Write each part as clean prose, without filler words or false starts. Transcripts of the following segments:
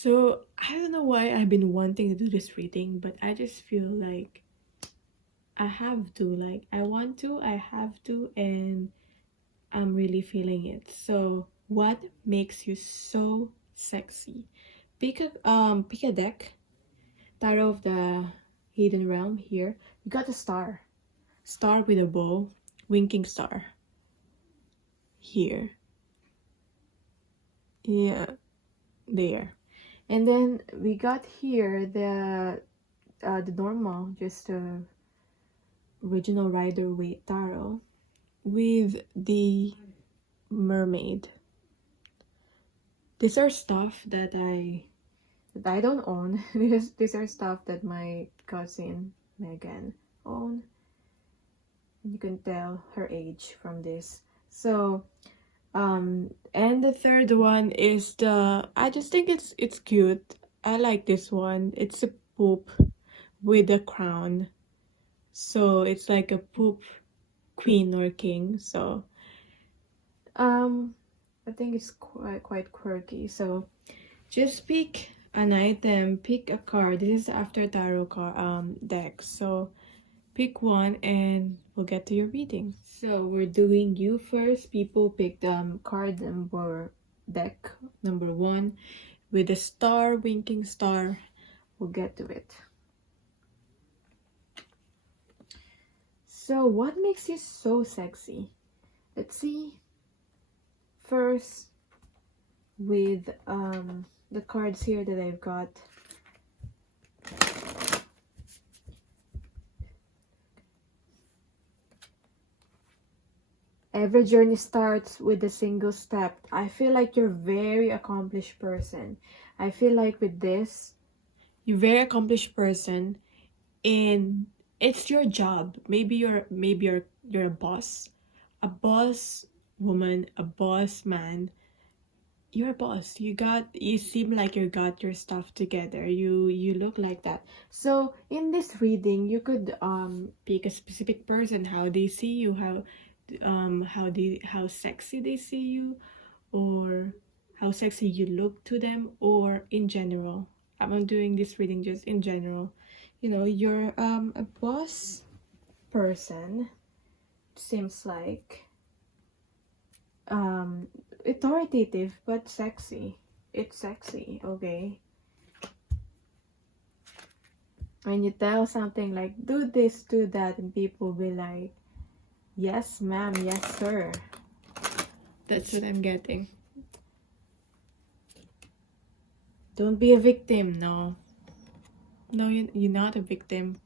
So I don't know why I've been wanting to do this reading, but I just feel like I have to, like I want to, I have to, and I'm really feeling it. So what makes you so sexy? Pick a deck. Tarot of the Hidden Realm here. You got a star. Star with a bow. Winking star. Here. Yeah. There. And then we got here the normal, just original Rider Waite tarot with the mermaid. These are stuff that I don't own. These are stuff that my cousin Megan own. And you can tell her age from this. So and the third one is I just think it's cute. I like this one. It's a poop with a crown. So it's like a poop queen or king. So I think it's quite quirky. So just pick an item, pick a card. This is after tarot card deck. So pick one and we'll get to your reading. So we're doing you first. People picked card number deck number 1 with a star, winking star. We'll get to it. So what makes you so sexy? Let's see. First with the cards here that I've got. Every journey starts with a single step. I feel like you're a very accomplished person. I feel like with this, you're a very accomplished person and it's your job. Maybe you're a boss woman, a boss man. You're a boss. You seem like you got your stuff together. You look like that. So in this reading, you could pick a specific person, how they see you, how sexy they see you, or how sexy you look to them, or in general. I'm doing this reading just in general. You know, you're a boss person, seems like. Authoritative but sexy. It's sexy, okay? When you tell something like do this, do that, and people be like, yes ma'am, yes sir. That's what I'm getting. Don't be a victim. No, you're not a victim,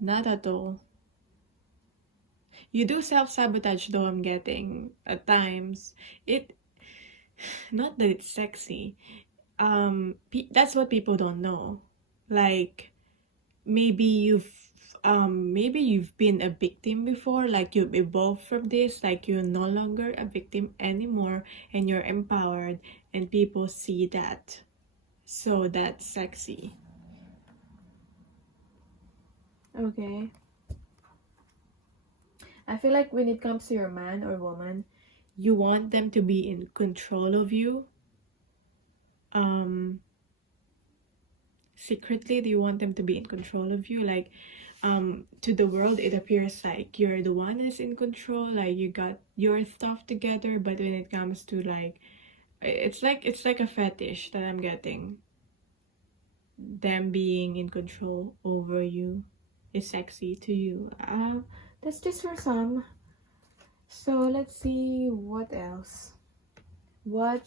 not at all. You do self-sabotage though, I'm getting at times. Not that it's sexy. That's what people don't know. Like maybe you've been a victim before, like you've evolved from this, like you're no longer a victim anymore and you're empowered and people see that. So that's sexy. Okay. I feel like when it comes to your man or woman, you want them to be in control of you. Secretly, do you want them to be in control of you? Like, to the world, it appears like you're the one that's in control, like you got your stuff together, but when it comes to like, it's like a fetish that I'm getting. Them being in control over you is sexy to you. That's just for some. So let's see what else. What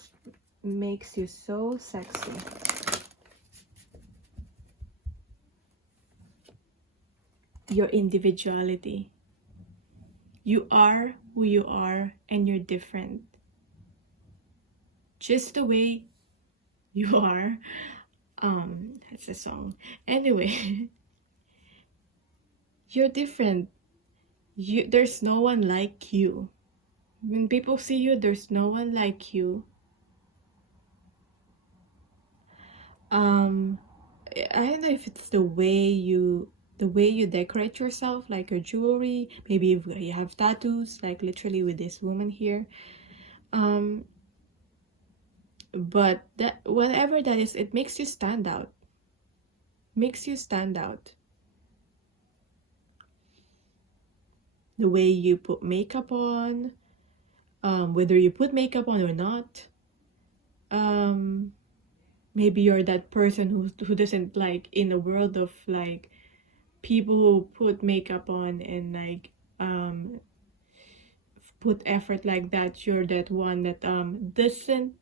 makes you so sexy? Your individuality. You are who you are and you're different. Just the way you are. That's a song. Anyway, you're different. There's no one like you. When people see you, there's no one like you. I don't know if it's the way you decorate yourself, like your jewelry. Maybe if you have tattoos, like literally with this woman here. But that, whatever that is, it makes you stand out. Makes you stand out. The way you put makeup on, whether you put makeup on or not. Maybe you're that person who doesn't like, in a world of like people who put makeup on and like put effort like that. You're that one that doesn't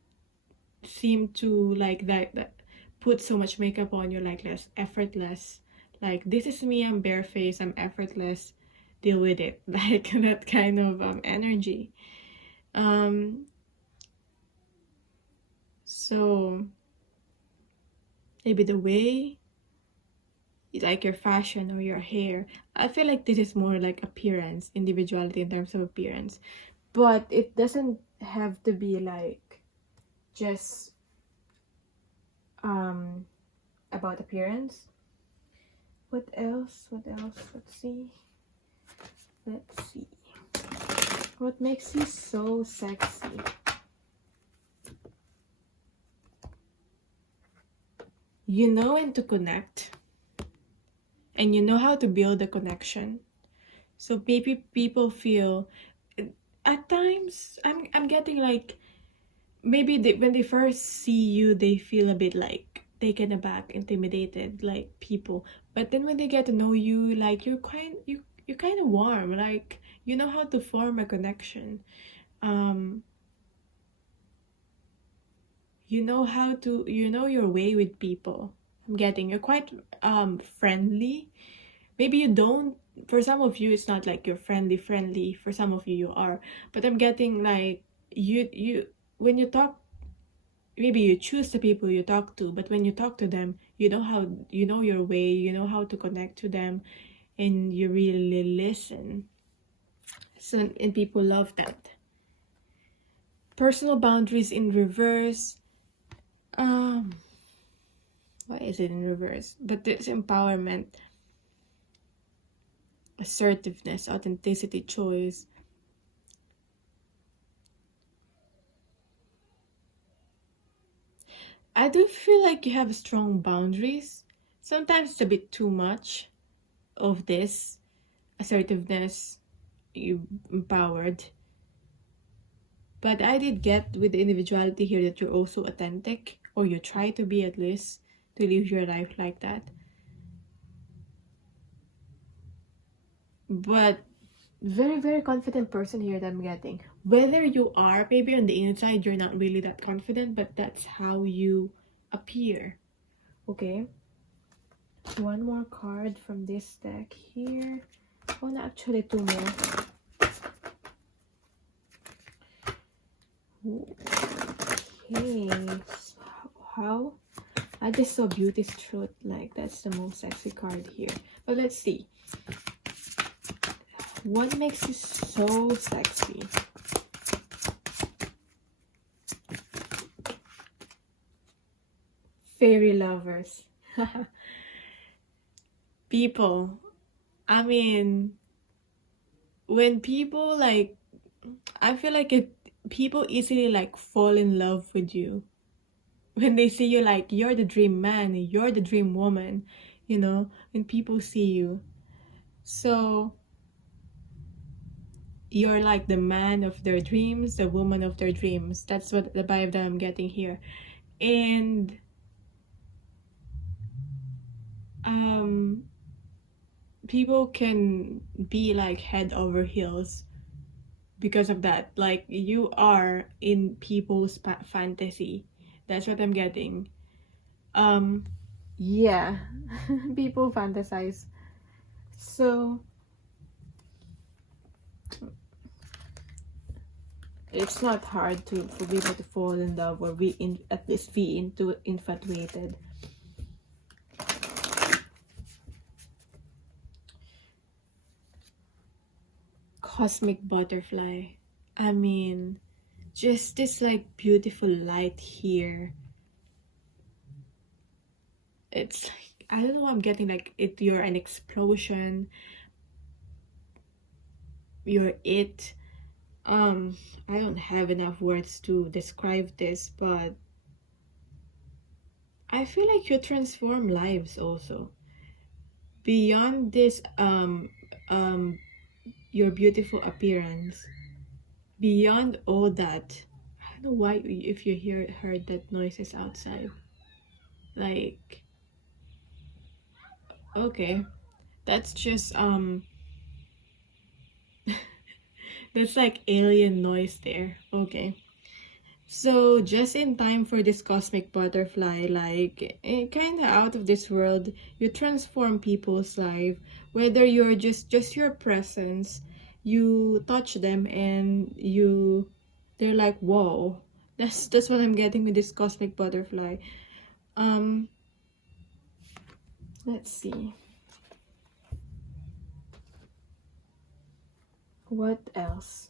seem to like that put so much makeup on. You're like less effortless, like, this is me, I'm barefaced, I'm effortless, deal with it. Like that kind of energy. So maybe the way, like your fashion or your hair, I feel like this is more like appearance, individuality in terms of appearance, but it doesn't have to be like just about appearance. What else? Let's see. What makes you so sexy? You know when to connect, and you know how to build a connection. So maybe people feel, at times I'm getting like, maybe when they first see you, they feel a bit like taken aback, intimidated, like people. But then when they get to know you, like you're kind of warm, like you know how to form a connection. You know your way with people. I'm getting, you're quite friendly. Maybe you don't, for some of you it's not like you're friendly, for some of you you are, but I'm getting like you when you talk, maybe you choose the people you talk to, but when you talk to them, you know your way, you know how to connect to them, and you really listen. So, and people love that. Personal boundaries in reverse. Why is it in reverse? But there's empowerment, assertiveness, authenticity, choice. I do feel like you have strong boundaries. Sometimes it's a bit too much of this assertiveness, you empowered. But I did get with the individuality here that you're also authentic, or you try to be, at least, to live your life like that. But very, very confident person here that I'm getting. Whether you are, maybe on the inside, you're not really that confident, but that's how you appear. Okay. One more card from this deck here. Oh, no, actually two more. Okay. So how? I just saw Beauty's Truth. Like, that's the most sexy card here. But let's see. What makes you so sexy? Fairy lovers. People. I mean, when people like, I feel like people easily like fall in love with you. When they see you, like, you're the dream man, you're the dream woman, when people see you. So you're like the man of their dreams, the woman of their dreams. That's what the vibe that I'm getting here. And people can be like head over heels because of that. Like, you are in people's fantasy. That's what I'm getting. Yeah. People fantasize. So it's not hard for people to fall in love, or at least be infatuated. Cosmic butterfly. I mean, just this like beautiful light here. It's like, I don't know, I'm getting like you're an explosion. You're it. I don't have enough words to describe this, but I feel like you transform lives also. Beyond this your beautiful appearance, beyond all that, I don't know why if you heard that noises outside. Like, okay, that's just that's like alien noise there. Okay. So just in time for this cosmic butterfly, like kind of out of this world, you transform people's life. Whether you're just your presence, you touch them and they're like, whoa. That's what I'm getting with this cosmic butterfly. Um, let's see. What else?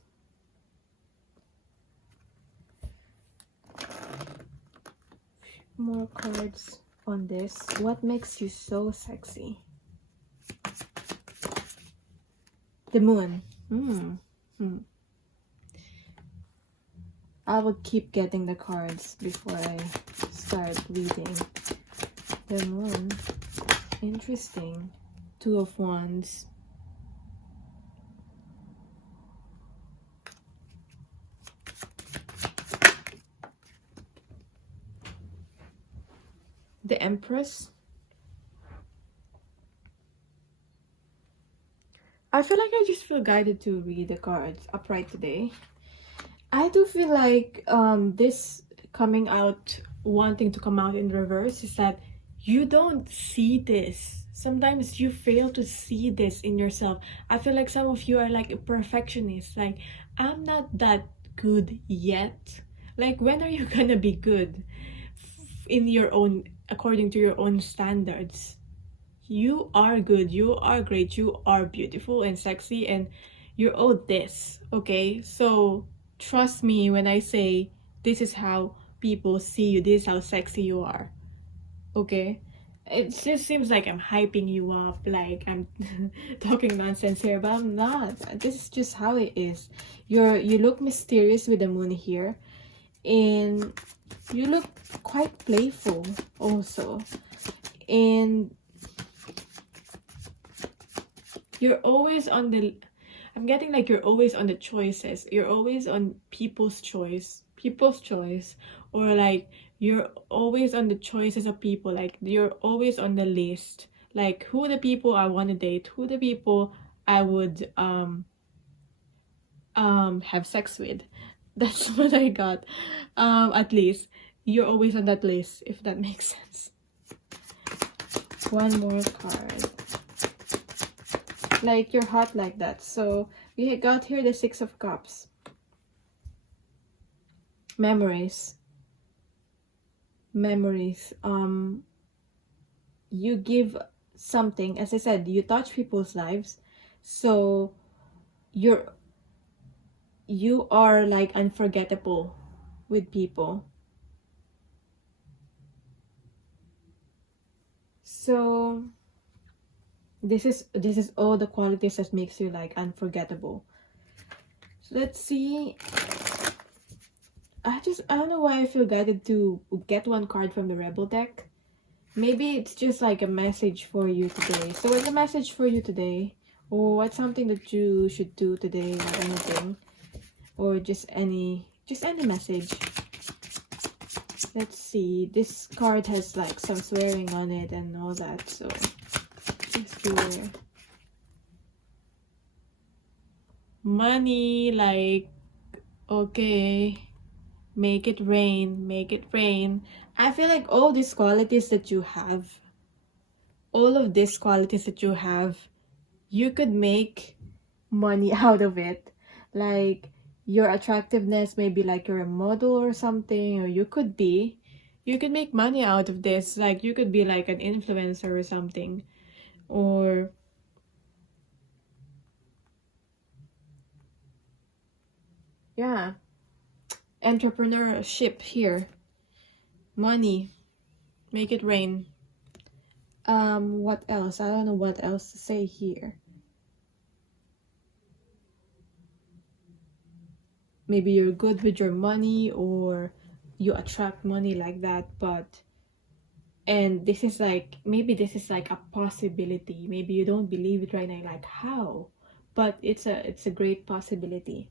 More cards on this. What makes you so sexy? The moon. I will keep getting the cards before I start reading. The moon. Interesting. Two of Wands. The Empress. I feel like I just feel guided to read the cards upright today. I do feel like this coming out, wanting to come out in reverse, is that you don't see this. Sometimes you fail to see this in yourself. I feel like some of you are like a perfectionist. Like, I'm not that good yet. Like, when are you gonna be good in your own, according to your own standards? You are good, you are great, you are beautiful and sexy, and you're all this, okay? So trust me when I say this is how people see you, this is how sexy you are, okay? It just seems like I'm hyping you up, like I'm talking nonsense here, but I'm not. This is just how it is. You look mysterious with the moon here, and you look quite playful also, and you're always on the, I'm getting like you're always on the choices, you're always on people's choice, or like you're always on the choices of people, like you're always on the list, like who the people I want to date, who the people I would have sex with. That's what I got. At least you're always on that list, if that makes sense. One more card. Like you're hot like that. So we got here the Six of Cups. Memories. You give something, as I said, you touch people's lives, so you are like unforgettable with people. So this is all the qualities that makes you like unforgettable. So let's see. I don't know why I feel guided to get one card from the Rebel deck. Maybe it's just like a message for you today. So what's a message for you today? Or what's something that you should do today, or anything? Or just any message. Let's see. This card has like some swearing on it and all that, so just beware. Money, like, okay, make it rain, make it rain. I feel like all these qualities that you have, you could make money out of it. Like your attractiveness, maybe like you're a model or something, or you could make money out of this. Like you could be like an influencer or something, or yeah, entrepreneurship here. Money, make it rain. What else? I don't know what else to say here. Maybe you're good with your money, or you attract money like that, but And this is like, maybe this is like a possibility. Maybe you don't believe it right now, like how, but it's a great possibility.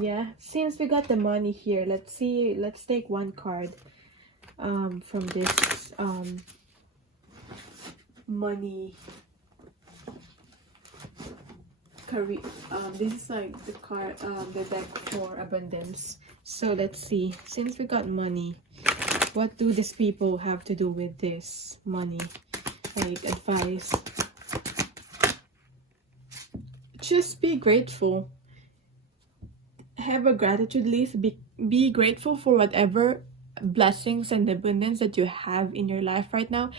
Yeah, since we got the money here, let's see, let's take one card from this money career. This is like the card, the deck for abundance. So let's see, since we got money, what do these people have to do with this money? Like advice. Just be grateful. Have a gratitude list. Be grateful for whatever blessings and abundance that you have in your life right now.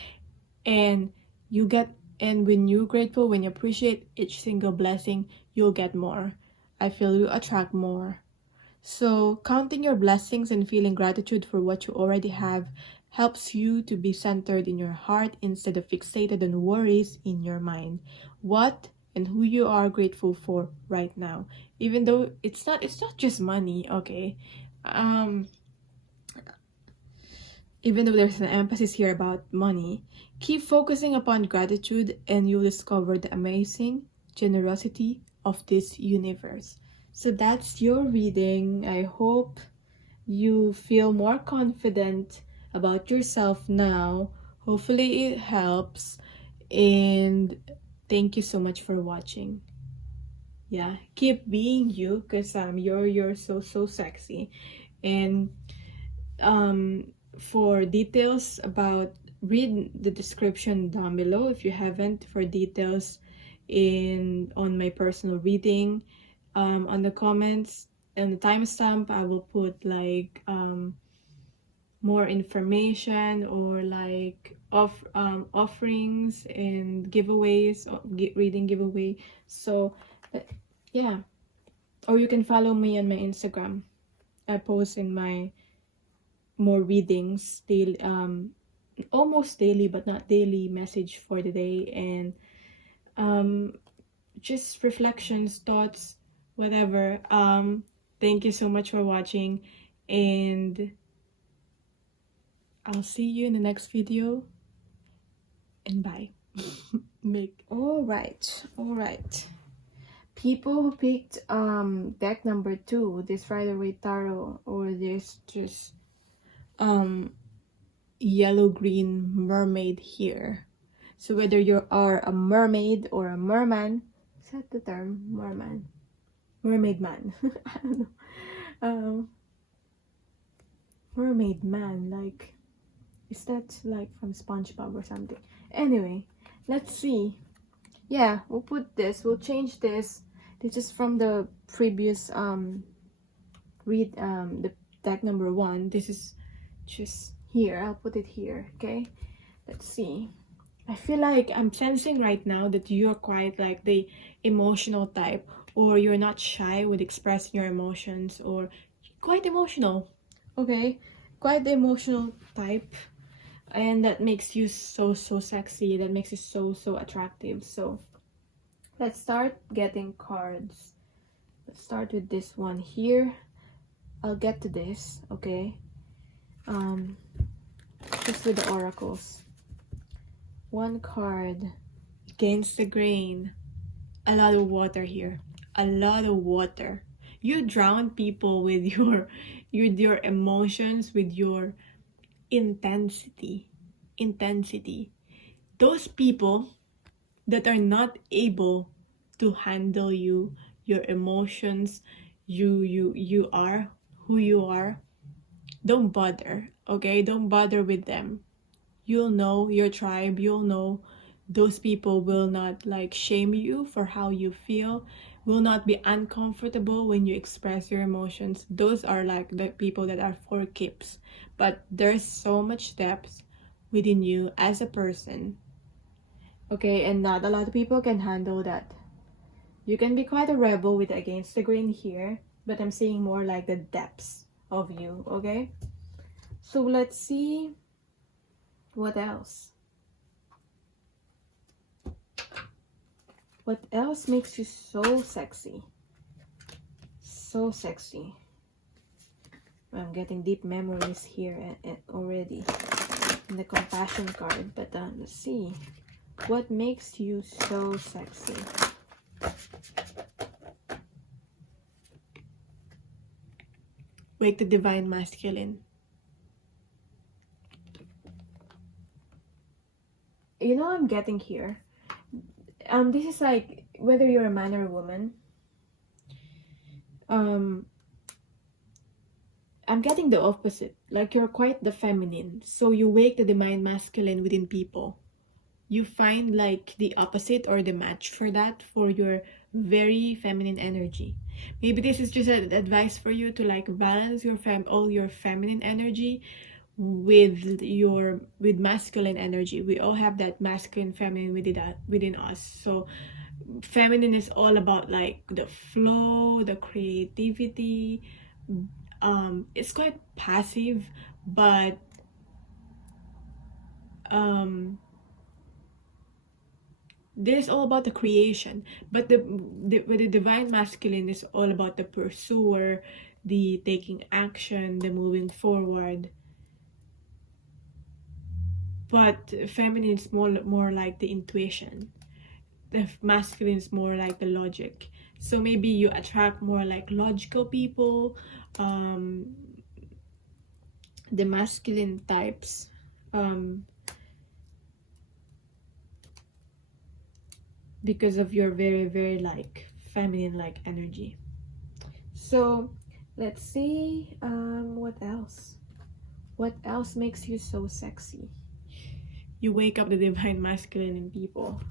And when you're grateful, when you appreciate each single blessing, you'll get more. I feel you attract more. So counting your blessings and feeling gratitude for what you already have helps you to be centered in your heart instead of fixated on worries in your mind. What and who you are grateful for right now. Even though it's not just money, okay? Even though there's an emphasis here about money, keep focusing upon gratitude and you'll discover the amazing generosity of this universe. So that's your reading. I hope you feel more confident about yourself now. Hopefully it helps. And thank you so much for watching. Yeah, keep being you, because you're so sexy. And for details about, read the description down below if you haven't, for details on my personal reading. On the comments and the timestamp, I will put like more information, or like offerings and giveaways, reading giveaway. So yeah, or you can follow me on my Instagram. I post in my more readings daily, almost daily but not daily, message for the day, and just reflections, thoughts, whatever. Thank you so much for watching, and I'll see you in the next video, and bye. All right, people who picked deck number 2, this Rider-Waite Tarot, or this just yellow green mermaid here. So whether you are a mermaid or a merman, is that the term? Mermaid man. I don't know. Mermaid man, like, is that like from SpongeBob or something? Anyway, let's see. Yeah, we'll change this. This is from the previous the deck number 1. This is just here. I'll put it here, okay? Let's see. I feel like I'm sensing right now that you're quite like the emotional type, or you're not shy with expressing your emotions, or quite emotional, okay? Quite the emotional type, and that makes you so sexy, that makes you so attractive. So let's start getting cards. Let's start with this one here. I'll get to this, okay? Just with the oracles. One card, against the grain. A lot of water here. A lot of water. You drown people with your emotions, with your intensity. Those people that are not able to handle you, your emotions, you are who you are, don't bother, okay? Don't bother with them. You'll know your tribe. You'll know those people will not like shame you for how you feel, will not be uncomfortable when you express your emotions. Those are like the people that are for keeps. But there's so much depth within you as a person, okay? And not a lot of people can handle that. You can be quite a rebel with against the grain here, but I'm seeing more like the depths of you, okay? So let's see what else. What else makes you so sexy? So sexy. I'm getting deep memories here already in the compassion card. But let's see. What makes you so sexy? Wake the divine masculine. You know what I'm getting here? This is like whether you're a man or a woman. I'm getting the opposite. Like you're quite the feminine. So you wake the divine masculine within people. You find like the opposite or the match for that, for your very feminine energy. Maybe this is just an advice for you to like balance your all your feminine energy with masculine energy. We all have that masculine feminine within us. So feminine is all about like the flow, the creativity. It's quite passive, but this is all about the creation. But the divine masculine is all about the pursuer, the taking action, the moving forward. But feminine is more like the intuition. The masculine is more like the logic. So maybe you attract more like logical people, the masculine types, because of your very, very like feminine like energy. So let's see, what else makes you so sexy? You wake up the divine masculine in people.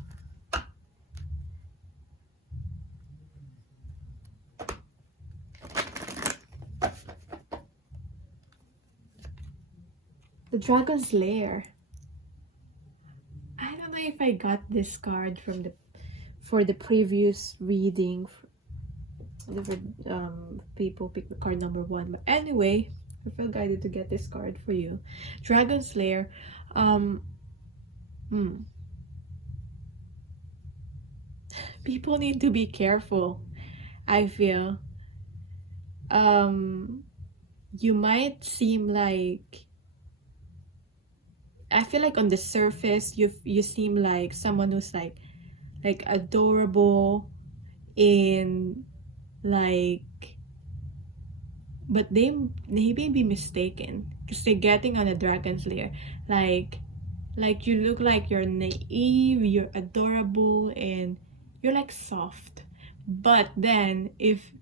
The Dragon's Lair. I don't know if I got this card for the previous reading. People pick the card number 1. But anyway, I feel guided to get this card for you. Dragon's Lair. People need to be careful, I feel. You might seem like, I feel like on the surface you seem like someone who's like adorable in like, but they may be mistaken because they're getting on a Dragon's Lair. Like you look like you're naive, you're adorable, and you're like soft. But then if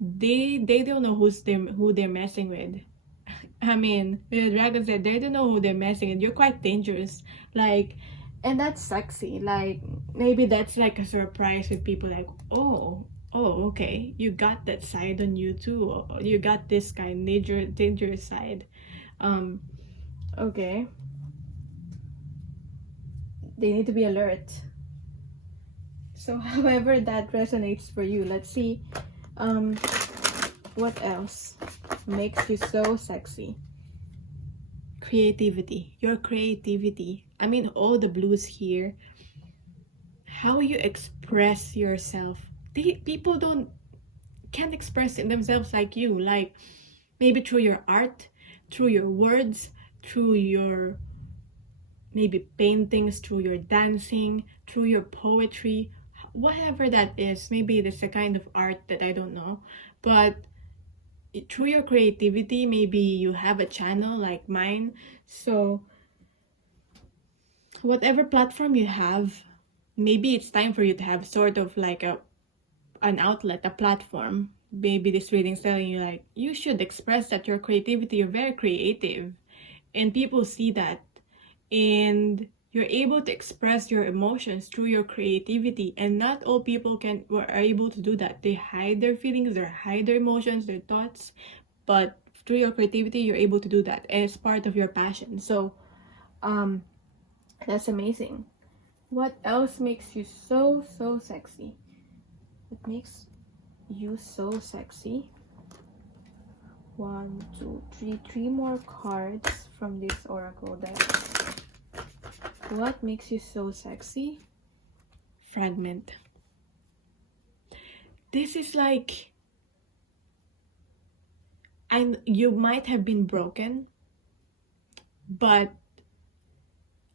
they don't know who they're messing with. I mean, the Dragon's Lair, they don't know who they're messing with. You're quite dangerous. Like, and that's sexy. Like, maybe that's like a surprise with people like, oh, okay, you got that side on you too. Or you got this kind of dangerous side. Okay. They need to be alert. So however that resonates for you, let's see. What else makes you so sexy? Creativity. Your creativity. I mean, all the blues here. How you express yourself. People can't express themselves like you. Like maybe through your art, through your words, through your maybe paintings, through your dancing, through your poetry, whatever that is. Maybe it's a kind of art that I don't know, but through your creativity, maybe you have a channel like mine. So whatever platform you have, maybe it's time for you to have sort of like an outlet, a platform. Maybe this reading's telling you like you should express that your creativity, you're very creative, and people see that, and you're able to express your emotions through your creativity. And not all people are able to do that. They hide their feelings, they hide their emotions, their thoughts, but through your creativity you're able to do that, and it's part of your passion. So that's amazing. What else makes you so sexy? What makes you so sexy? 1, 2, 3, 3 more cards from this oracle deck. What makes you so sexy? Fragment. This is like, you might have been broken, but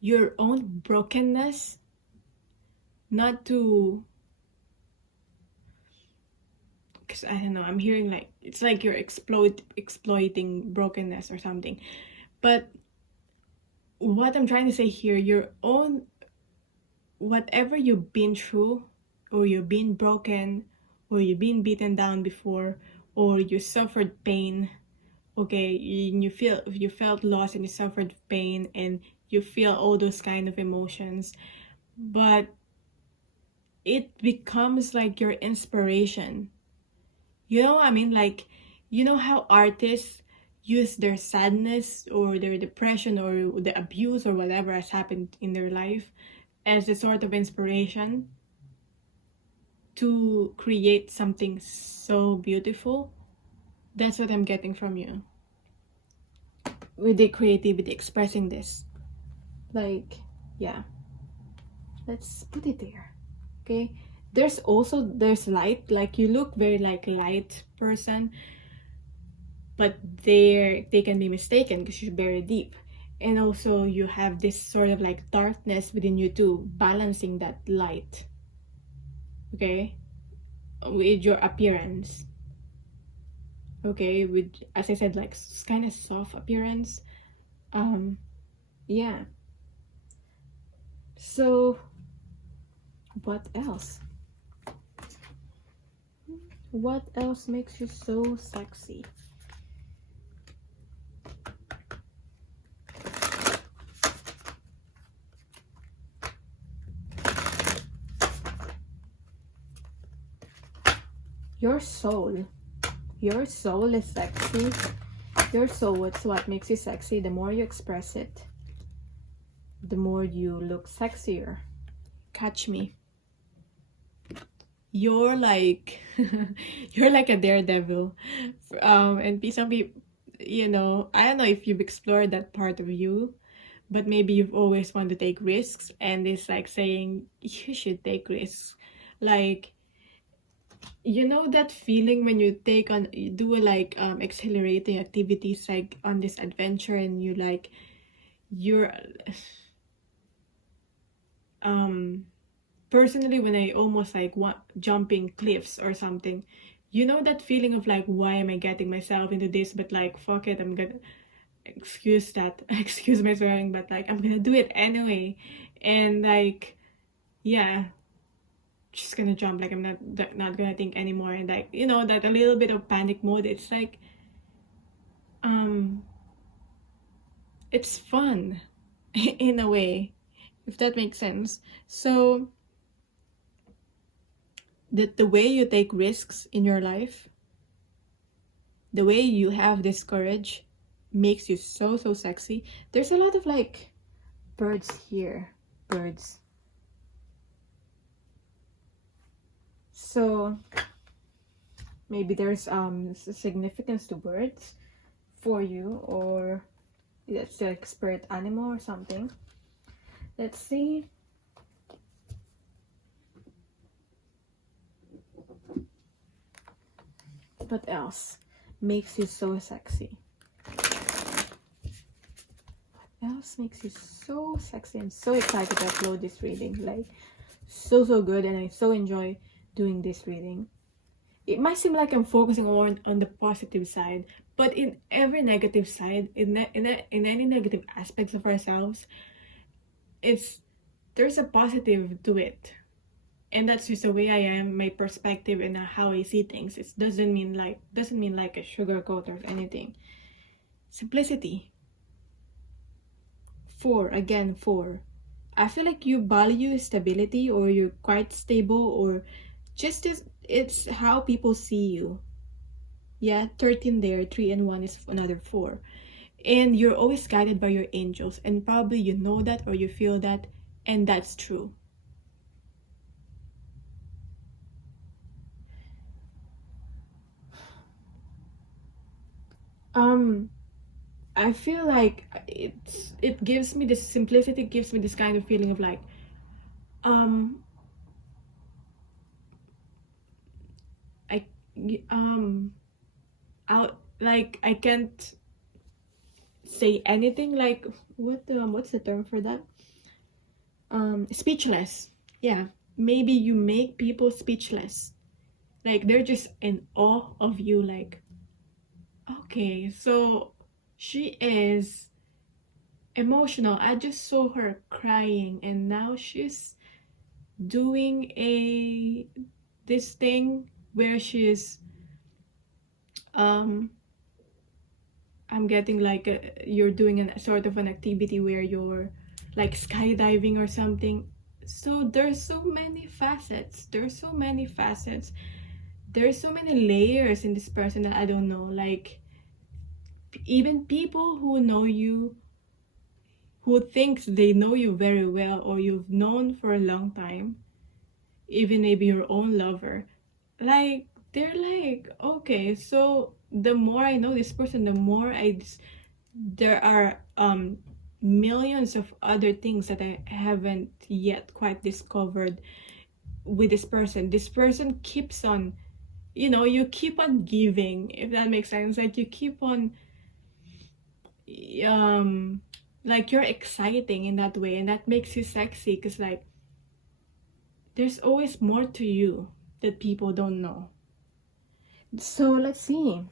your own brokenness, not to, because I don't know, I'm hearing like it's like you're exploiting brokenness or something. But what I'm trying to say here, your own, whatever you've been through, or you've been broken, or you've been beaten down before, or you suffered pain, okay, you felt lost and you suffered pain and you feel all those kind of emotions, but it becomes like your inspiration. You know what I mean? Like, you know how artists use their sadness or their depression or the abuse or whatever has happened in their life as a sort of inspiration to create something so beautiful? That's what I'm getting from you with the creativity, expressing this. Like, yeah, let's put it there. Okay, there's light, like you look very like light person, but they can be mistaken because you're very deep. And also you have this sort of like darkness within you too, balancing that light, okay, with your appearance, okay, with, as I said, like kind of soft appearance. Yeah, so what else makes you so sexy? Your soul is sexy. Your soul, it's what makes you sexy. The more you express it, the more you look sexier. Catch me. You're like you're like a daredevil. And some people, you know, I don't know if you've explored that part of you, but maybe you've always wanted to take risks, and it's like saying you should take risks. Like, you know that feeling when you do like exhilarating activities like on this adventure, and you're personally, when I almost like jumping cliffs or something, you know that feeling of like, why am I getting myself into this, but like fuck it, I'm gonna, excuse that, excuse my swearing, but like I'm gonna do it anyway. And like, yeah, just gonna jump, like I'm not gonna think anymore. And like, you know, that a little bit of panic mode, it's like it's fun in a way, if that makes sense. So the way you take risks in your life, the way you have this courage, makes you so sexy. There's a lot of like birds here, birds. So maybe there's significance to birds for you, or that's like spirit animal or something. Let's see. What else makes you so sexy? What else makes you so sexy? I'm so excited to upload this reading. Like, so good, and I so enjoy doing this reading. It might seem like I'm focusing more on the positive side, but in every negative side, in any negative aspects of ourselves, there's a positive to it. And that's just the way I am, my perspective, and how I see things. It doesn't mean like a sugarcoat or anything. Simplicity. 4 again, 4. I feel like you value stability, or you're quite stable, or just as it's how people see you. Yeah, 13 there, 3 and 1 is another 4. And you're always guided by your angels, and probably you know that, or you feel that, and that's true. I feel like it gives me this simplicity, gives me this kind of feeling of like I out like I can't say anything, like what's the term for that? Speechless. Yeah, maybe you make people speechless, like they're just in awe of you, like, okay, so she is emotional. I just saw her crying and now she's doing this thing where she's I'm getting like you're doing a sort of an activity where you're like skydiving or something. So there's so many facets. There's so many layers in this person that I don't know. Like, even people who know you, who thinks they know you very well or you've known for a long time, even maybe your own lover, like they're like, okay, so the more I know this person, the more there are millions of other things that I haven't yet quite discovered with this person. This person keeps on, you keep on giving, if that makes sense. Like you keep on like you're exciting in that way, and that makes you sexy, because like there's always more to you that people don't know. So let's see.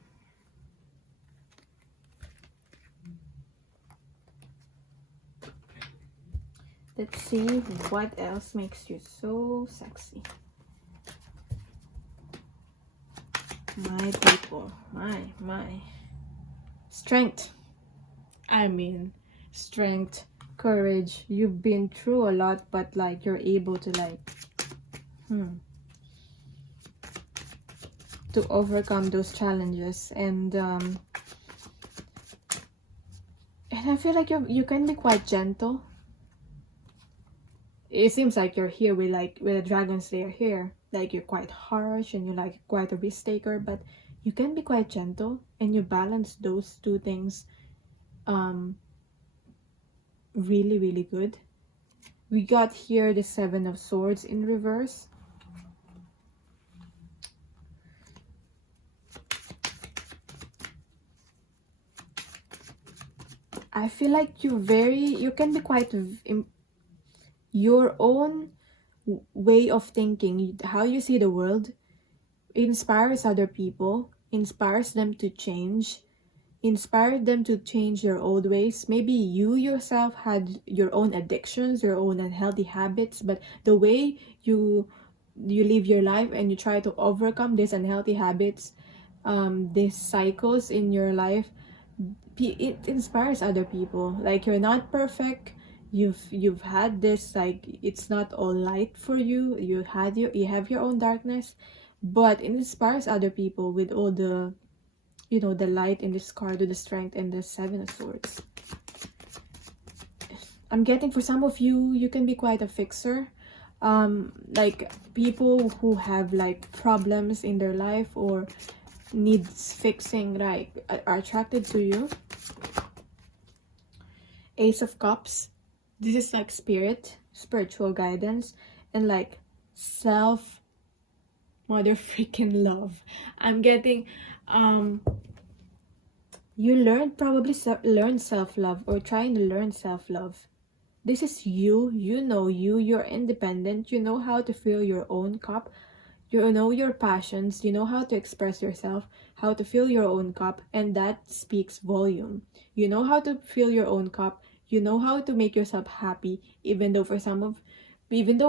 Let's see what else makes you so sexy. My people, my. Strength. I mean, strength, courage. You've been through a lot, but like you're able to like to overcome those challenges, and I feel like you can be quite gentle. It seems like you're here with a dragon slayer here. Like you're quite harsh and you're like quite a risk taker, but you can be quite gentle, and you balance those two things really, really good. We got here the 7 of Swords in reverse. I feel like you can be quite your own way of thinking, how you see the world, inspires other people, inspires them to change, inspired them to change their old ways. Maybe you yourself had your own addictions, your own unhealthy habits, but the way you live your life and you try to overcome these unhealthy habits, these cycles in your life, it inspires other people. Like you're not perfect. You've had this, like it's not all light for you. You have your own darkness, but it inspires other people with all the the light in this card, with the strength and the 7 of Swords. I'm getting, for some of you, you can be quite a fixer. Like people who have like problems in their life or needs fixing, like are attracted to you. Ace of Cups. This is like spiritual guidance, and like self mother freaking love. I'm getting you probably learn self-love, or trying to learn self-love. This is you you're independent, you know how to fill your own cup, you know your passions, you know how to express yourself, how to fill your own cup, and that speaks volume. You know how to fill your own cup, you know how to make yourself happy, even though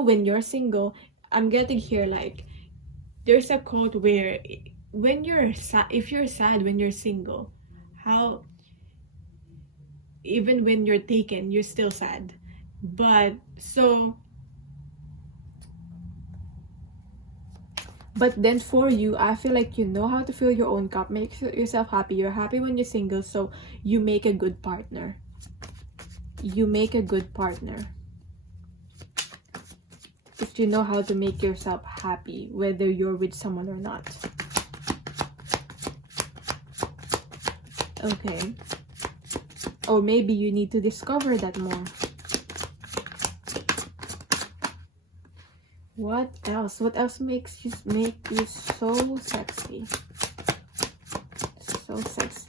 when you're single. I'm getting here like there's a quote where when you're sad, if you're sad when you're single, how even when you're taken, you're still sad. But then for you, I feel like you know how to fill your own cup, make yourself happy. You're happy when you're single, so you make a good partner. If you know how to make yourself happy, whether you're with someone or not. Okay. Or maybe you need to discover that more. What else makes you so sexy? So So sexy.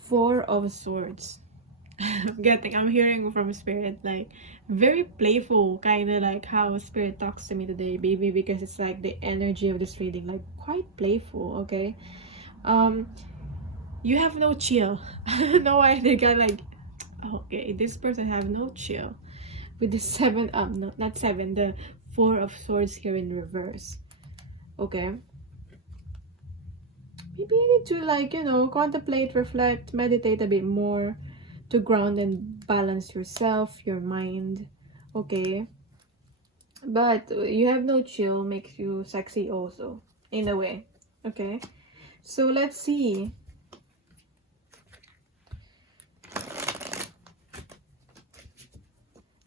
Four of Swords. I'm hearing from Spirit, like, very playful, kind of like how Spirit talks to me today, baby, because it's like the energy of this reading, like, quite playful, okay? You have no chill. I don't know why they got like, okay, this person have no chill. With the seven, no, not seven, the Four of Swords here in reverse. Okay. Maybe you need to, like, you know, contemplate, reflect, meditate a bit more to ground and balance yourself, your mind. Okay. But you have no chill makes you sexy also, in a way. Okay. So let's see.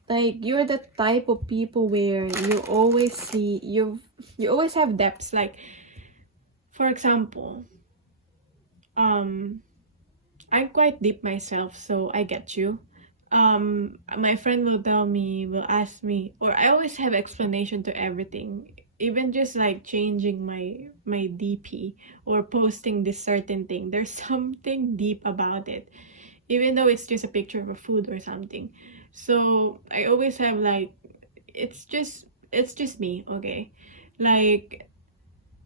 Like, you're the type of people where you always see, you always have depths. Like, for example, I'm quite deep myself, so I get you. My friend will ask me, or I always have explanation to everything, even just like changing my DP or posting this certain thing. There's something deep about it, even though it's just a picture of a food or something. So I always have like, it's just me, okay? Like,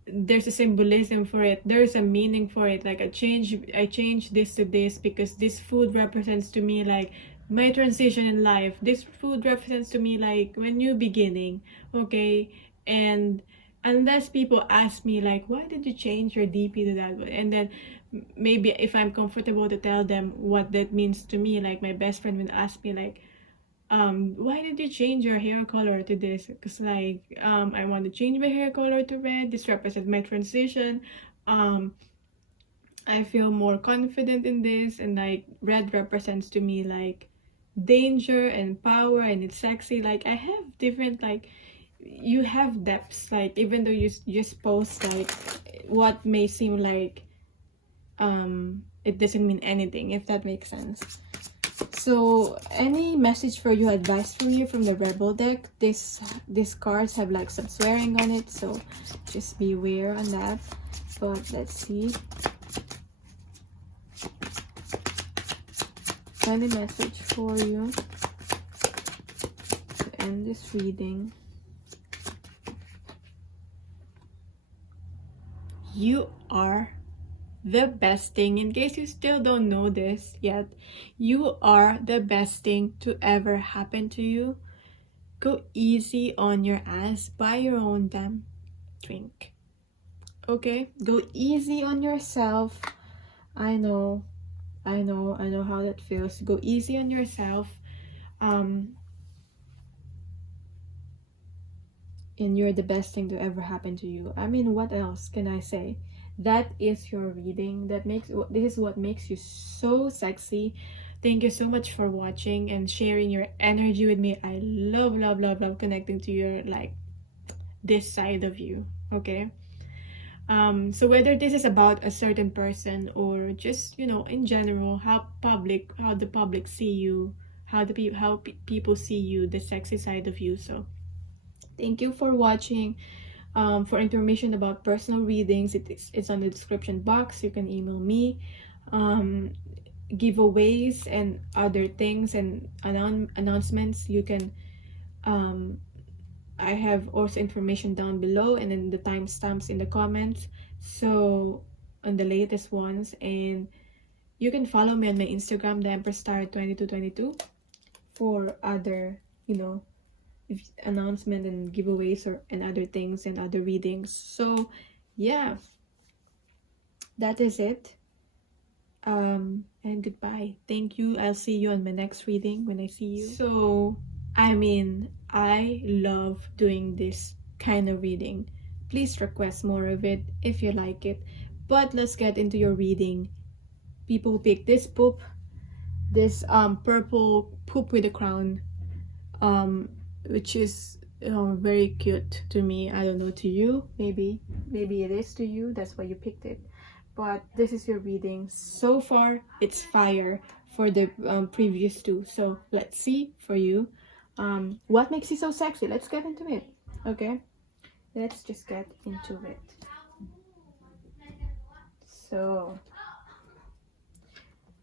there's a symbolism for it, there's a meaning for it. Like, I change this to this because this food represents to me like my transition in life. This food represents to me like my new beginning, okay? And unless people ask me like, why did you change your DP to that, and then maybe if I'm comfortable to tell them what that means to me, like my best friend would ask me like, why did you change your hair color to this? Because like, I want to change my hair color to red. This represents my transition. I feel more confident in this, and like red represents to me like danger and power, and it's sexy. Like, I have different, like, you have depths. Like, even though you just post like what may seem like it doesn't mean anything, if that makes sense. So any message for you, advice for you from the Rebel deck? These cards have like some swearing on it, so just beware on that. But let's see. Any message for you to end this reading? You are the best thing. In case you still don't know this yet, you are the best thing to ever happen to you. Go easy on your ass. Buy your own damn drink. Okay? Go easy on yourself. I know how that feels. Go easy on yourself. And you're the best thing to ever happen to you. I mean, what else can I say? That is your reading. This is what makes you so sexy. Thank you so much for watching and sharing your energy with me. I love connecting to your, like, this side of you. Okay. So whether this is about a certain person or just, you know, in general, how the public see you, how people see you, the sexy side of you. So thank you for watching. For information about personal readings, it's on the description box. You can email me. Giveaways and other things and announcements, you can I have also information down below, and then the timestamps in the comments, so on the latest ones. And you can follow me on my Instagram, the Empress Star 2222, for other, you know, announcement and giveaways and other things and other readings. So yeah, that is it. And goodbye. Thank you. I'll see you on my next reading when I see you. So I mean, I love doing this kind of reading. Please request more of it if you like it. But let's get into your reading. People pick this poop, this purple poop with a crown, which is very cute to me. I don't know, to you, maybe it is to you, that's why you picked it. But this is your reading. So far it's fire for the previous two. So let's see for you, what makes you so sexy. Let's get into it. Okay, let's just get into it. So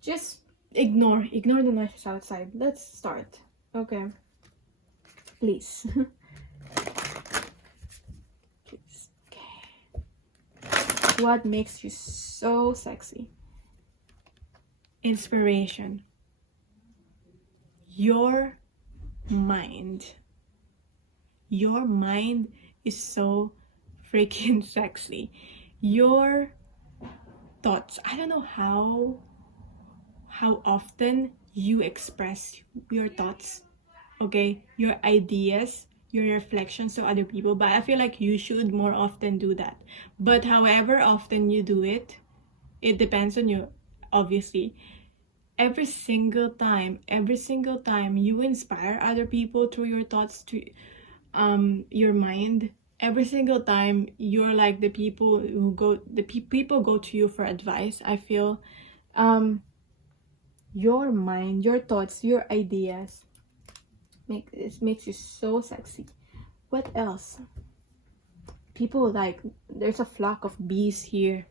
just ignore the noises outside. Let's start. Okay, please. Please. Okay. What makes you so sexy? Inspiration. Your mind is so freaking sexy. Your thoughts, I don't know how often you express your thoughts, okay, your ideas, your reflections to other people, but I feel like you should more often do that. But however often you do it, it depends on you, obviously. Every single time you inspire other people through your thoughts, to your mind, every single time you're like the people who go, people go to you for advice. I feel your mind, your thoughts, your ideas makes you so sexy. What else? People, like, there's a flock of bees here.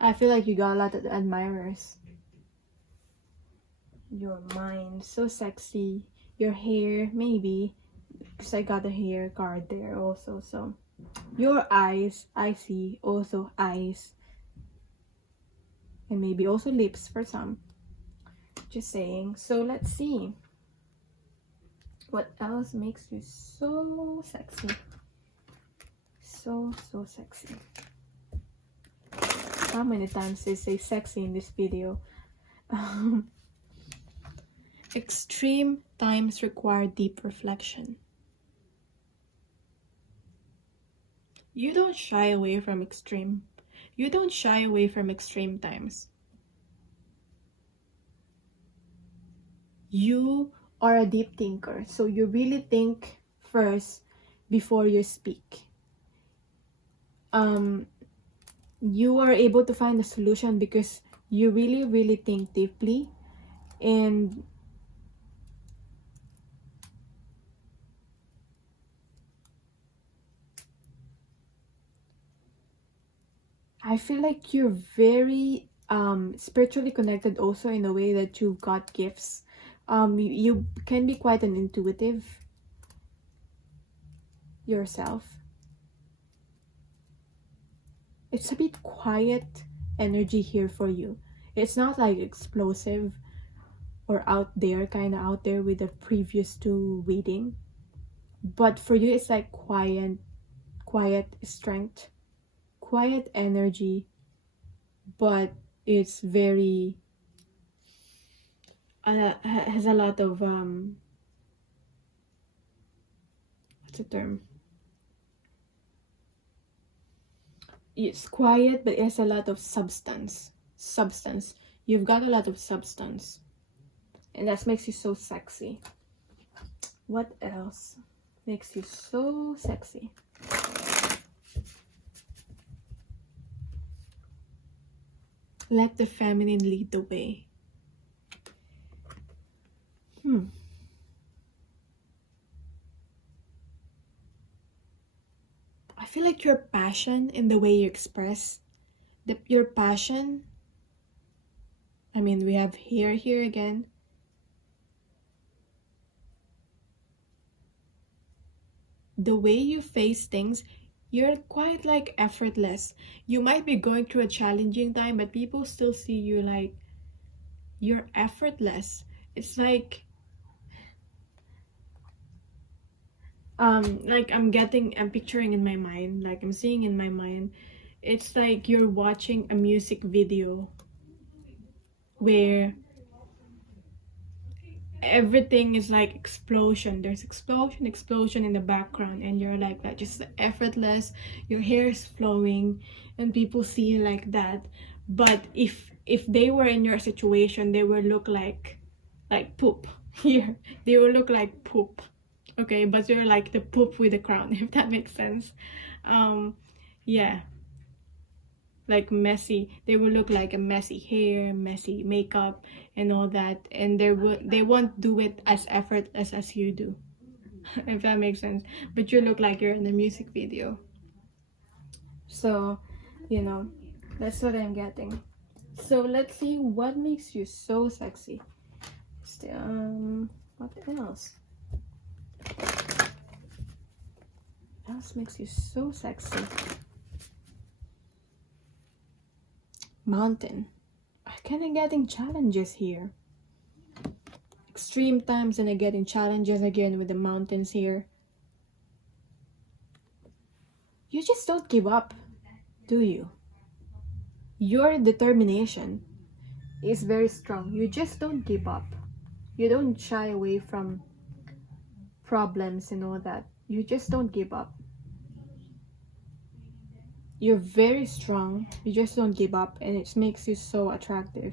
I feel like you got a lot of admirers. Your mind, so sexy. Your hair, maybe, because I got a hair card there also. So your eyes, I see also eyes, and maybe also lips for some. Just saying. So let's see, what else makes you so sexy? So sexy. How many times they say sexy in this video? Extreme times require deep reflection. You don't shy away from extreme. You don't shy away from extreme times. You are a deep thinker, so you really think first before you speak. You are able to find a solution because you really think deeply, and I feel like you're very spiritually connected also, in a way that you got gifts. You can be quite an intuitive yourself. It's a bit quiet energy here for you. It's not like explosive or out there, kind of out there with the previous two reading. But for you, it's like quiet strength, quiet energy, but it's very has a lot of what's the term? It's quiet, but it has a lot of substance. You've got a lot of substance, and that makes you so sexy. What else makes you so sexy? Let the feminine lead the way. I feel like your passion in the way you express your passion. I mean, we have hair here again. The way you face things, you're quite like effortless. You might be going through a challenging time, but people still see you like you're effortless. It's like I'm picturing in my mind, like I'm seeing in my mind, it's like you're watching a music video where everything is like explosion. There's explosion in the background, and you're like that, just effortless. Your hair is flowing, and people see you like that. But if they were in your situation, they will look like poop. Here, they will look like poop. Okay, but you're like the poop with the crown, if that makes sense. Yeah, like messy. They will look like a messy hair, messy makeup, and all that, and they won't do it as effortless as you do, if that makes sense. But you look like you're in a music video. So, you know, That's what I'm getting. So let's see what makes you so sexy. What else? What else makes you so sexy? Mountain. I'm kind of getting challenges here. Extreme times, and I'm getting challenges again with the mountains here. You just don't give up, do you? Your determination is very strong. You just don't give up. You don't shy away from problems and all that. You just don't give up. You're very strong. You just don't give up, and it makes you so attractive.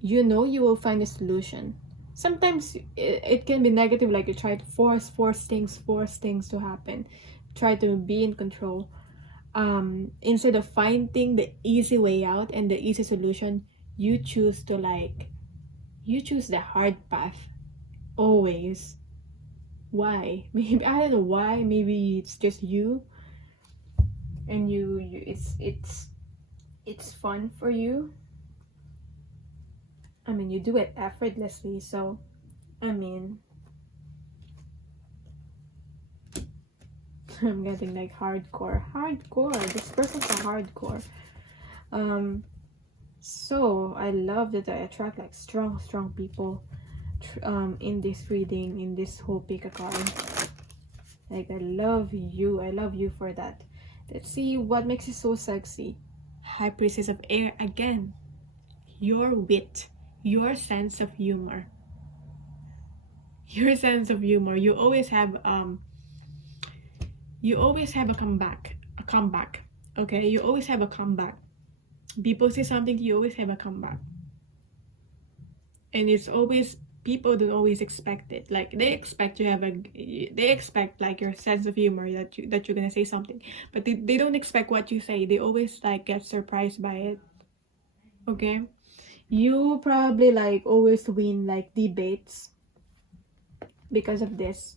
You know you will find a solution. Sometimes it can be negative, like you try to force things to happen, try to be in control. Instead of finding the easy way out and the easy solution, you choose the hard path always. Why? Maybe I don't know why. Maybe it's just you, and it's fun for you. I mean, you do it effortlessly, so I mean, I'm getting like hardcore. This person's a hardcore. So I love that I attract like strong people in this reading, in this whole pick a card. Like, I love you for that. Let's see what makes you so sexy. High Priestess of Air again. Your wit, your sense of humor. You always have a comeback. Okay, you always have a comeback. People say something, you always have a comeback. And it's always, people don't always expect it. Like, they expect like your sense of humor, that you're gonna say something, but they don't expect what you say. They always like get surprised by it. Okay, you probably like always win like debates because of this.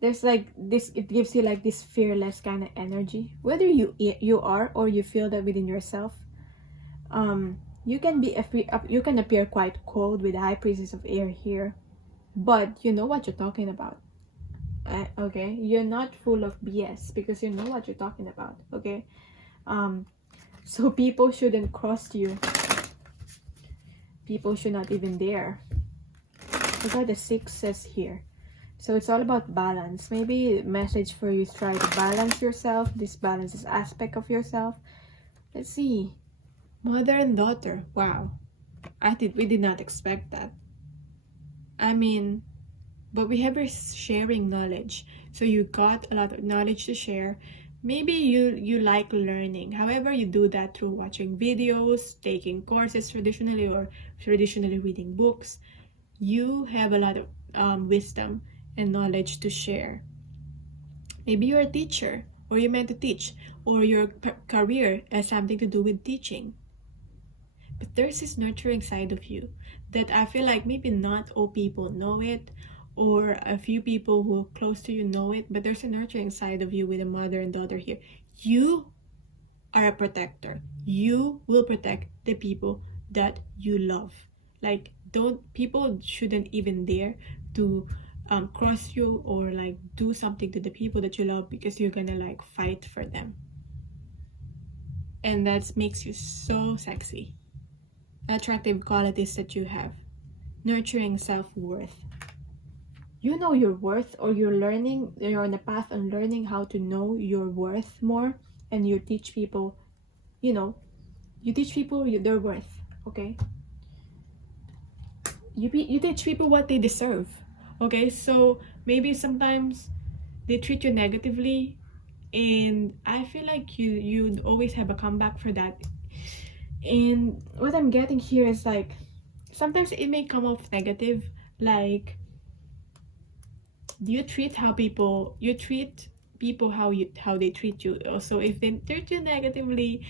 There's like this, it gives you like this fearless kind of energy, whether you are or you feel that within yourself. You can appear quite cold with the High Priestess of Air here, but you know what you're talking about. Okay, you're not full of BS because you know what you're talking about. Okay, so people shouldn't cross you. People should not even dare. Look at the sixes here. So it's all about balance. Maybe a message for you is try to balance yourself. This balances aspect of yourself. Let's see. Mother and daughter. Wow. We did not expect that. I mean, but we have sharing knowledge. So you got a lot of knowledge to share. Maybe you like learning. However, you do that through watching videos, taking courses traditionally, or traditionally reading books. You have a lot of wisdom and knowledge to share. Maybe you're a teacher, or you're meant to teach, or your career has something to do with teaching. But there's this nurturing side of you that I feel like maybe not all people know it, or a few people who are close to you know it, but there's a nurturing side of you with a mother and daughter here. You are a protector. You will protect the people that you love. Like, people shouldn't even dare to cross you or like do something to the people that you love, because you're gonna like fight for them. And that makes you so sexy. Attractive qualities that you have. Nurturing self-worth. You know your worth, or you're on a path on learning how to know your worth more, and you teach people, you teach people their worth. Okay, you teach people what they deserve. Okay, so maybe sometimes they treat you negatively, and I feel like you always have a comeback for that. And what I'm getting here is like, sometimes it may come off negative, like you treat people how they treat you. Also, if they treat you negatively,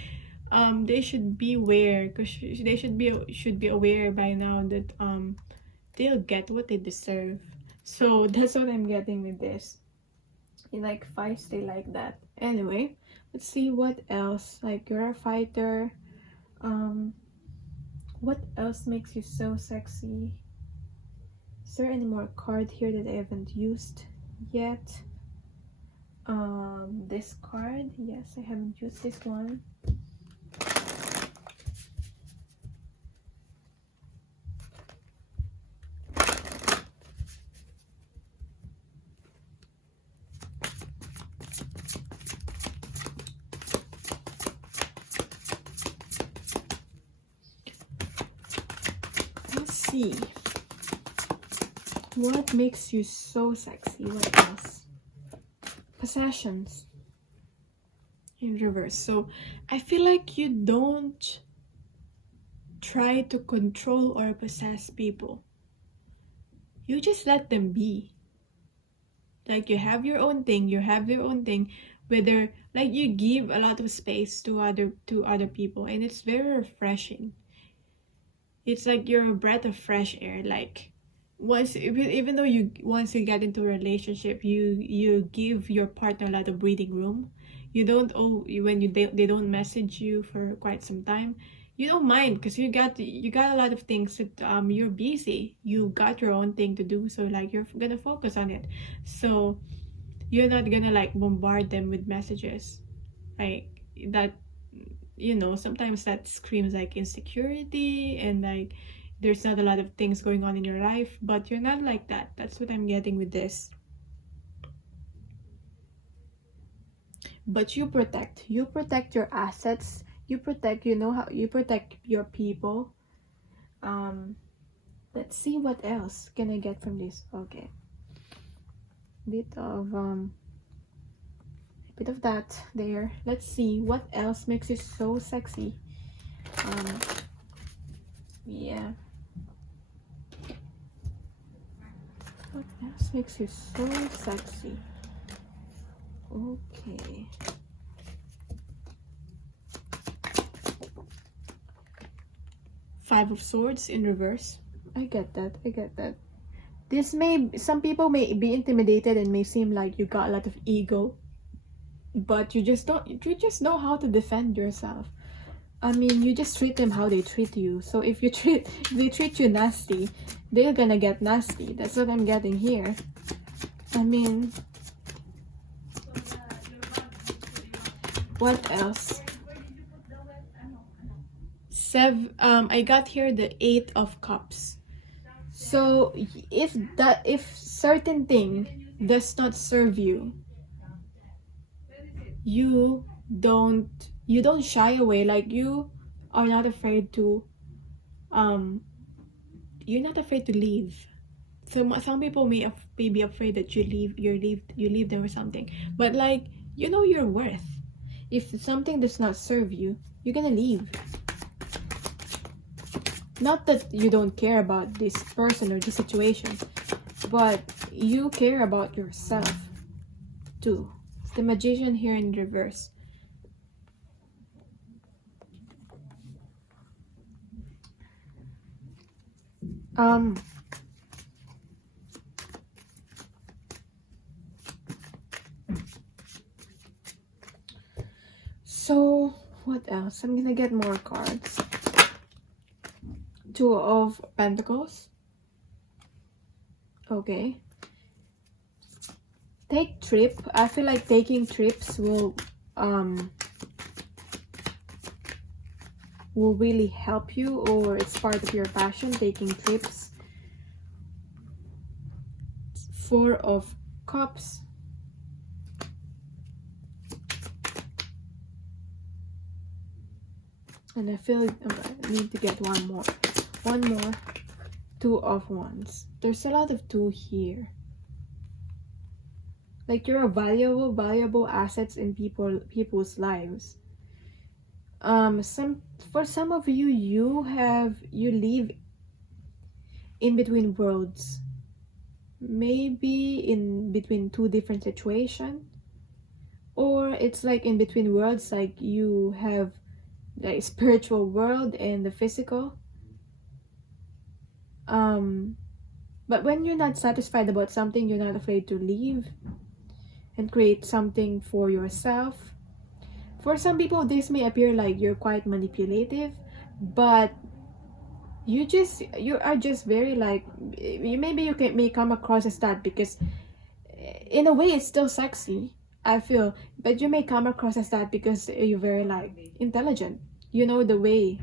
they should be aware, because they should be aware by now that they'll get what they deserve. So that's what I'm getting with this. You like feisty like that. Anyway, Let's see what else. Like, you're a fighter. What else makes you so sexy? Is there any more card here that I haven't used yet? This card. Yes, I haven't used this one. See what makes you so sexy. What else? Possessions in reverse. So I feel like you don't try to control or possess people. You just let them be. Like, you have your own thing, you have their own thing, whether like you give a lot of space to other people, and it's very refreshing. It's like you're a breath of fresh air. Like, even though once you get into a relationship, you give your partner a lot of breathing room. You don't when they don't message you for quite some time, you don't mind, because you got a lot of things that you're busy. You got your own thing to do, so like you're gonna focus on it. So you're not gonna like bombard them with messages like that. Sometimes that screams like insecurity, and like there's not a lot of things going on in your life, but you're not like that. That's what I'm getting with this. But you protect your assets, you protect, how you protect your people. Let's see what else can I get from this. Okay, bit of that there. Let's see what else makes you so sexy. Yeah, what else makes you so sexy? Okay, Five of Swords in reverse. I get that. Some people may be intimidated and may seem like you got a lot of ego, but you just know how to defend yourself. I mean, you just treat them how they treat you. So if they treat you nasty, they're gonna get nasty. That's what I'm getting here. I mean, what else? I got here the 8 of Cups. So if certain thing does not serve you, you don't shy away. Like, you are not afraid to you're not afraid to leave. So some people may be afraid that you leave them or something, but like, your worth. If something does not serve you, you're gonna leave. Not that you don't care about this person or this situation, but you care about yourself too. It's the Magician here in reverse. So what else? I'm gonna get more cards. 2 of Pentacles. Okay. Take trip. I feel like taking trips will really help you, or it's part of your passion, taking trips. 4 of Cups. And I feel like I need to get one more. 2 of Wands. There's a lot of 2 here. Like, you're a valuable assets in people's lives. For some of you, you live in between worlds. Maybe in between 2 different situations, or it's like in between worlds, like you have the spiritual world and the physical. But when you're not satisfied about something, you're not afraid to leave and create something for yourself. For some people, this may appear like you're quite manipulative, but you are just very like, maybe may come across as that because in a way it's still sexy, I feel, but you may come across as that because you're very like intelligent. You know the way.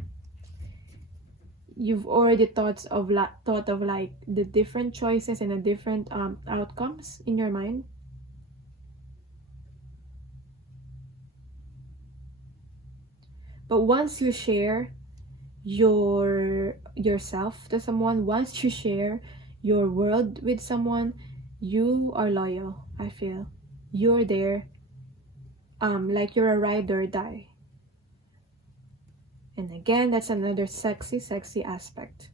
You've already thought of like the different choices and the different outcomes in your mind. But once you share yourself to someone, once you share your world with someone, you are loyal. I feel you're there, like you're a ride or die. And again, that's another sexy aspect.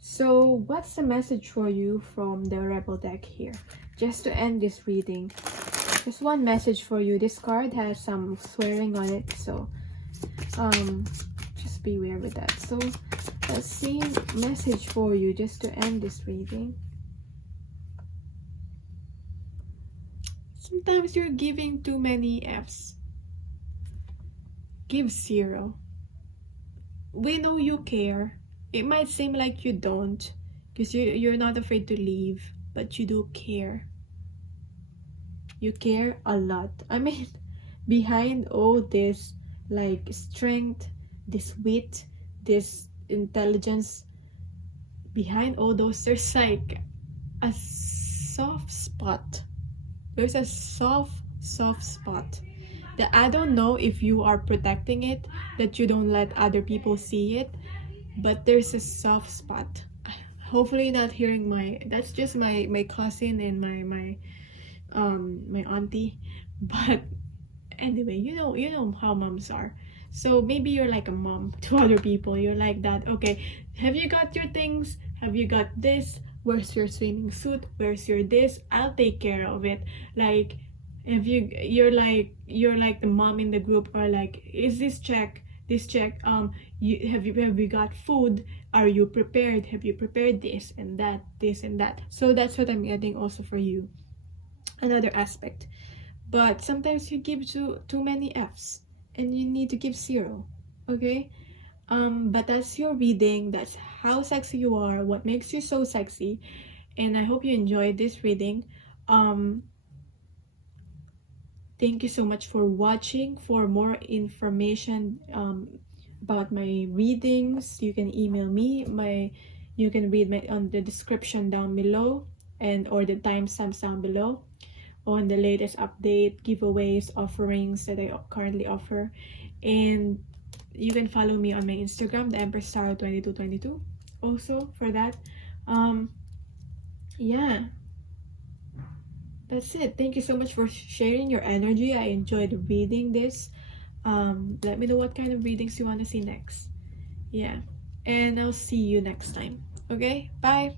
So what's the message for you from the Rebel deck here? Just to end this reading, just one message for you. This card has some swearing on it, so just beware with that. So let's see, message for you just to end this reading. Sometimes you're giving too many F's. Give 0. We know you care. It might seem like you don't, because you're not afraid to leave, but you do care. You care a lot. I mean, behind all this like strength, this wit, this intelligence, behind all those, there's like a soft spot. There's a soft spot that I don't know if you are protecting it, that you don't let other people see it, but there's a soft spot. Hopefully not hearing that's just my cousin and my auntie, but anyway, you know how moms are. So maybe you're like a mom to other people. You're like that. Okay, have you got your things? Have you got this? Where's your swimming suit? Where's your this? I'll take care of it. Like, if you're like the mom in the group, or like, is this check? Have you got food? Are you prepared? Have you prepared this and that? So that's what I'm getting also for you. Another aspect. But sometimes you give too many F's and you need to give 0. Okay? But that's your reading. That's how sexy you are, what makes you so sexy. And I hope you enjoyed this reading. Thank you so much for watching. For more information about my readings, you can email me. You can read on the description down below, or the timestamps down below, on the latest update, giveaways, offerings that I currently offer. And you can follow me on my Instagram, the Empress Star 2222, also for that. Yeah, that's it. Thank you so much for sharing your energy. I enjoyed reading this. Let me know what kind of readings you want to see next. Yeah, and I'll see you next time. Okay, bye.